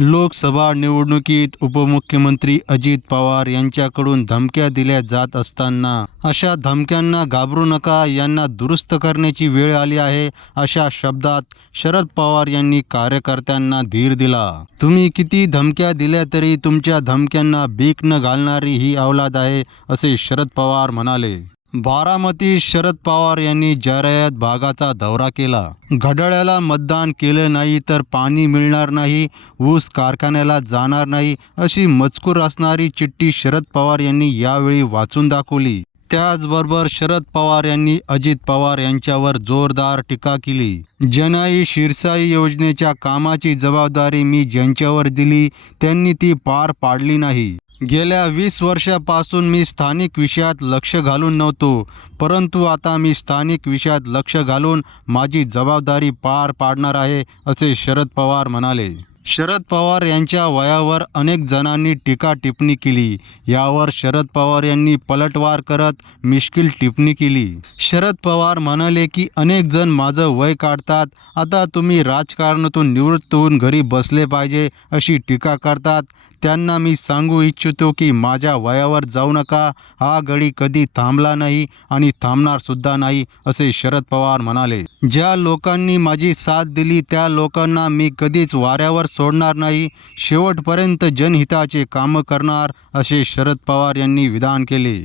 लोकसभा निवडणुकीत उपमुख्यमंत्री अजित पवार यांच्याकडून धमक्या दिल्या जात असताना अशा धमक्यांना घाबरू नका यांना दुरुस्त करण्याची वेळ आली आहे अशा शब्दात शरद पवार यांनी कार्यकर्त्यांना धीर दिला. तुम्ही किती धमक्या दिल्या तरी तुमच्या धमक्यांना बीक न घालणारी ही अवलाद आहे असे शरद पवार म्हणाले. बारामती शरद पवार यांनी जरायत भागाचा दौरा केला. घड्याळ्याला मतदान केलं नाही तर पाणी मिळणार नाही ऊस कारखान्याला जाणार नाही अशी मजकूर असणारी चिठ्ठी शरद पवार यांनी यावेळी वाचून दाखवली. त्याचबरोबर शरद पवार यांनी अजित पवार यांच्यावर जोरदार टीका केली. जनाई शिरसाई योजनेच्या कामाची जबाबदारी मी ज्यांच्यावर दिली त्यांनी ती पार पाडली नाही. गेल्या वीस वर्षापासून मी स्थानिक विषयात लक्ष घालून नव्हतो परंतु आता मी स्थानिक विषयात लक्ष घालून माझी जबाबदारी पार पाडणार आहे असे शरद पवार म्हणाले. शरद पवार यांच्या वयावर अनेक जणांनी टीका टिप्पणी केली. यावर शरद पवार यांनी पलटवार करत मिश्किल टिप्पणी केली. शरद पवार म्हणाले की अनेक जण माझं वय काढतात. आता तुम्ही राजकारणातून निवृत्त होऊन घरी बसले पाहिजे अशी टीका करतात. त्यांना मी सांगू इच्छितो की माझ्या वयावर जाऊ नका. हा गडी कधी थांबला नाही आणि थांबणार सुद्धा नाही असे शरद पवार म्हणाले. ज्या लोकांनी माझी साथ दिली त्या लोकांना मी कधीच वाऱ्यावर सोडणार नाही. शेवटपर्यंत जनहिताचे कामं करणार असे शरद पवार यांनी विधान केले.